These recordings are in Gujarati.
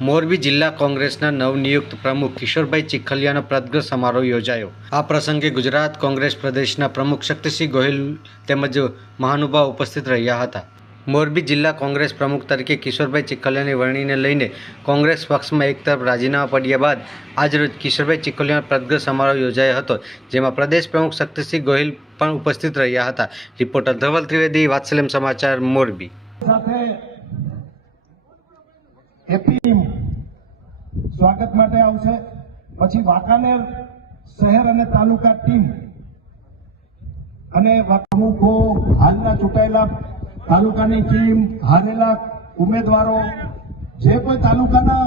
મોરબી જિલ્લા કોંગ્રેસના નવનિયુક્ત પ્રમુખ કિશોરભાઈ ચિખલિયાનો પ્રદગર સમારોહ યોજાયો. આ પ્રસંગે ગુજરાત કોંગ્રેસ પ્રદેશના પ્રમુખ શક્તિસિંહ ગોહિલ તેમજ મહાનુભાવ ઉપસ્થિત રહ્યા હતા. મોરબી જિલ્લા કોંગ્રેસ પ્રમુખ તરીકે કિશોરભાઈ ચિખલિયાની વરણીને લઈને કોંગ્રેસ પક્ષમાં એક તરફ રાજીનામા પડ્યા બાદ આજરોજ કિશોરભાઈ ચિખલિયાનો પ્રદગર સમારોહ યોજાયો હતો, જેમાં પ્રદેશ પ્રમુખ શક્તિસિંહ ગોહિલ પણ ઉપસ્થિત રહ્યા હતા. રિપોર્ટર ધવલ ત્રિવેદી, વાત્સલ્યમ સમાચાર, મોરબી. સ્વાગત માટે આવશે. પછી વાંકાનેર શહેર અને તાલુકા ટીમ અને પ્રમુખો હાલના ચૂંટાયેલા તાલુકાની ટીમ, હારેલા ઉમેદવારો, જે કોઈ તાલુકાના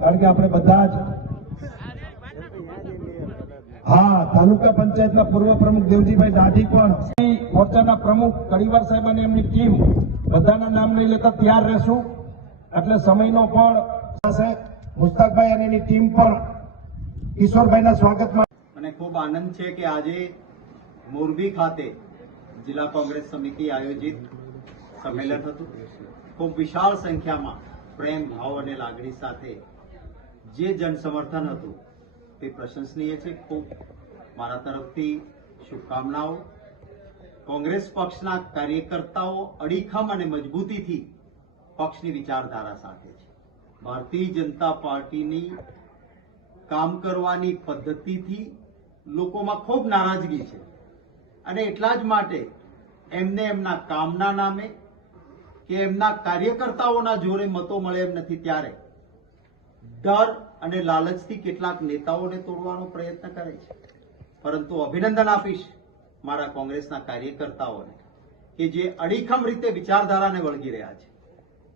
કારણ કે આપણે બધા જ હા, તાલુકા પંચાયતના પૂર્વ પ્રમુખ દેવજીભાઈ દાઢી પણ મોરચાના પ્રમુખ કડીવાર સાહેબ અને એમની ટીમ બધાના નામ નહીં લેતા તૈયાર રહેશું. એટલે સમયનો પણ થશે મુસ્તાકભાઈ અને એની ટીમ પણ કિશોરભાઈના સ્વાગતમાં મને ખૂબ આનંદ છે કે આજે મોરબી ખાતે જિલ્લા કોંગ્રેસ સમિતિ આયોજિત સંમેલન હતું. ખૂબ વિશાળ સંખ્યામાં પ્રેમ, ભાવ અને લાગણી સાથે જે જન સમર્થન હતું તે પ્રશંસનીય છે. ખૂબ મારા તરફથી શુભકામનાઓ. કોંગ્રેસ પક્ષના કાર્યકર્તાઓ અડીખમ અને મજબૂતીથી પક્ષની વિચારધારા સાથે છે. ભારતીય જનતા પાર્ટીની કામ કરવાની પદ્ધતિથી લોકોમાં ખૂબ નારાજગી છે. અને એટલા જ માટે એમને એમના કામના નામે કે એમના કાર્યકર્તાઓના જોરે મતો મળે એમ નથી ત્યારે ડર અને લાલચથી કેટલાક નેતાઓને તોડવાનો પ્રયત્ન કરે છે. પરંતુ અભિનંદન આપીશ મારા કોંગ્રેસના કાર્યકર્તાઓને કે જે અડીખમ રીતે વિચારધારાને વળગી રહ્યા છે.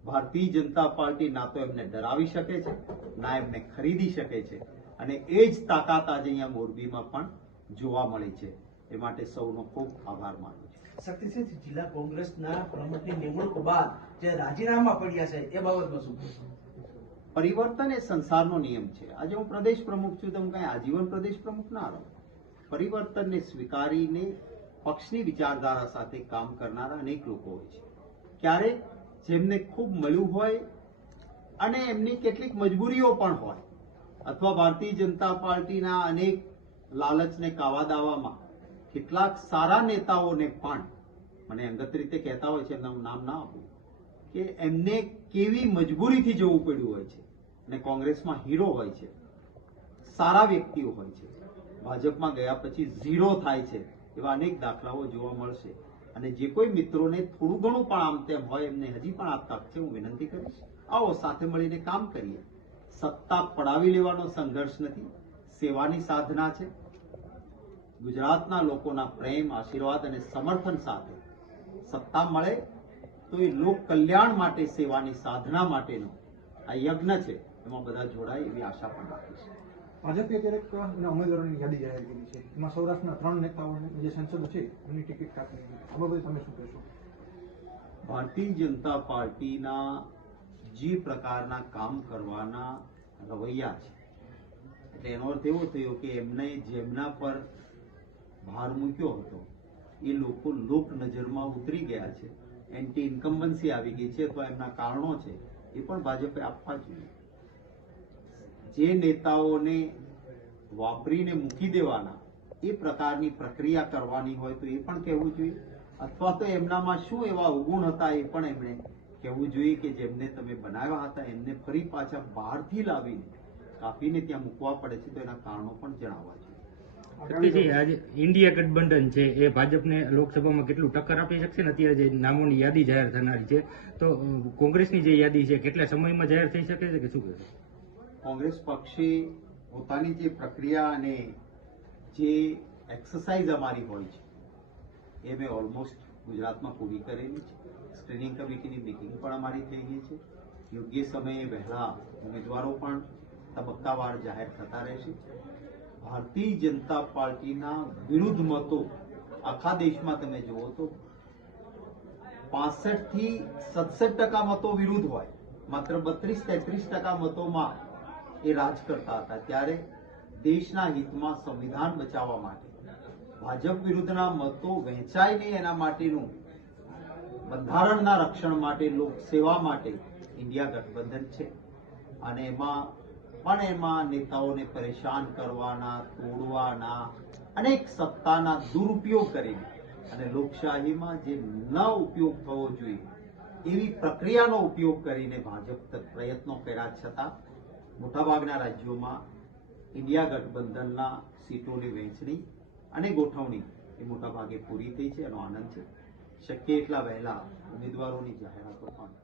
ભારતીય જનતા પાર્ટી ના તો એમને ડરાવી શકે છે ના એમને ખરીદી શકે છે. અને એ જ તાકાત આજે અહીંયા મોરબીમાં પણ જોવા મળી છે. એ માટે સૌનો ખૂબ આભાર માનું છું. શક્તિસિંહ જિલ્લા કોંગ્રેસના પ્રમુખની નિમણૂક બાદ જે રાજીનામા પડ્યા છે એ બાબતમાં શું પરિવર્તન એ સંસારનો નિયમ છે. આજે હું પ્રદેશ પ્રમુખ છું તો હું કઈ આજીવન પ્રદેશ પ્રમુખ ના રહું. પરિવર્તનને સ્વીકારીને પક્ષની વિચારધારા સાથે કામ કરનારા અનેક લોકો હોય છે. ક્યારે જેમને ખૂબ મળ્યું હોય અને એમની કેટલીક મજબૂરીઓ પણ હોય. અથવા ભારતીય જનતા પાર્ટીના અનેક લાલચને કાવા દાવામાં કેટલાક સારા નેતાઓને પણ મને અંગત રીતે કહેતા હોય છે, એમના હું નામ ના આપું, કે એમને કેવી મજબૂરીથી જવું પડ્યું હોય છે. અને કોંગ્રેસમાં હીરો હોય છે. સારા વ્યક્તિઓ હોય છે. ભાજપમાં ગયા પછી ઝીરો થાય છે એવા અનેક દાખલાઓ જોવા મળશે. અને જે કોઈ મિત્રોને થોડું ઘણું પણ આમ તેમ હોય, એમને હજી પણ આ તક છે, હું વિનંતી કરીશ. આવો સાથે મળીને કામ કરીએ. સત્તા પડાવી લેવાનો સંઘર્ષ નથી, સેવાની સાધના છે. ગુજરાતના લોકોના પ્રેમ, આશીર્વાદ અને સમર્થન સાથે સત્તા મળે, તો એ લોક કલ્યાણ માટે, સેવાની સાધના માટેનો આ યજ્ઞ છે. એમાં બધા જોડાય એવી આશા પણ રાખીશ. ભાજપે ક્યારેક અને ઉમેદવારોની યાદી જાહેર કરી છે. એમાં સૌરાષ્ટ્રના ત્રણ નેતાઓને, જે સાંસદો છે, એમની ટિકિટ કાપી આ બાબતે તમે શું કહેશો? ભારતીય જનતા પાર્ટીના જે પ્રકારના કામ કરવાના રવૈયા છે, એટલે એનો અર્થ એવો થયો કે એમને જેમના પર ભાર મૂક્યો હતો, એ લોકો લોક નજરમાં ઉતરી ગયા છે. એન્ટી ઇન્કમ્બન્સી આવી ગઈ છે અથવા એમના કારણો છે, એ પણ ભાજપે આપવા જોઈએ. જે નેતાઓને વાપરીને મૂકી દેવાના, એ પ્રકારની પ્રક્રિયા કરવાની હોય તો એ પણ કહેવું જોઈએ. અથવા તો એમનામાં શું એવા અવગુણ હતા એ પણ એમણે કહેવું જોઈએ કે જેમને તમે બનાવ્યા હતા, એમને ફરી પાછા બહારથી લાવીને કાપીને ત્યાં મૂકવા પડે છે તો એના કારણો પણ જણાવવા જોઈએ. આજે ઇન્ડિયા ગઠબંધન છે, એ ભાજપને લોકસભામાં કેટલું ટક્કર આપી શકશે ને અત્યારે જે નામોની યાદી જાહેર થનારી છે? તો કોંગ્રેસની જે યાદી છે, કેટલા સમયમાં જાહેર થઈ શકે છે કે શું કહેશો કોંગ્રેસ પક્ષે પોતાની જે પ્રક્રિયા અને જે એક્સરસાઇઝ અમારી હોય છે, એ મેં ઓલમોસ્ટ ગુજરાતમાં પૂરી કરેલી છે. સ્ક્રીનિંગ કમિટીની મિટિંગ પણ અમારી થઈ ગઈ છે. યોગ્ય સમયે વહેલા ઉમેદવારો પણ તબક્કાવાર જાહેર થતા રહેશે. ભારતીય જનતા પાર્ટીના વિરુદ્ધ મતો આખા દેશમાં તમે જુઓ તો પાસઠથી સડસઠ ટકા મતો વિરુદ્ધ હોય. માત્ર બત્રીસ તેત્રીસ ટકા મતોમાં એ રાજ કરતા હતા. ત્યારે દેશના હિતમાં સંવિધાન બચાવવા માટે, ભાજપ વિરુદ્ધના મતો વહેંચાય નહીં એના માટેનું, બંધારણના રક્ષણ માટે, લોકસેવા માટે ઇન્ડિયા ગઠબંધન છે. અને એમાં, પણ એમાં નેતાઓને પરેશાન કરવાના, તોડવાના, અનેક સત્તાના દુરુપયોગ કરીને અને લોકશાહીમાં જે ન ઉપયોગ થવો જોઈએ, એવી પ્રક્રિયાનો ઉપયોગ કરીને ભાજપ પ્રયત્નો કર્યા છતાં મોટાભાગના રાજ્યોમાં ઇન્ડિયા ગઠબંધનના સીટોની વહેંચણી અને ગોઠવણી એ મોટાભાગે પૂરી થઈ છે, એનો આનંદ છે. શક્ય એટલા વહેલા ઉમેદવારોની જાહેરાતો પણ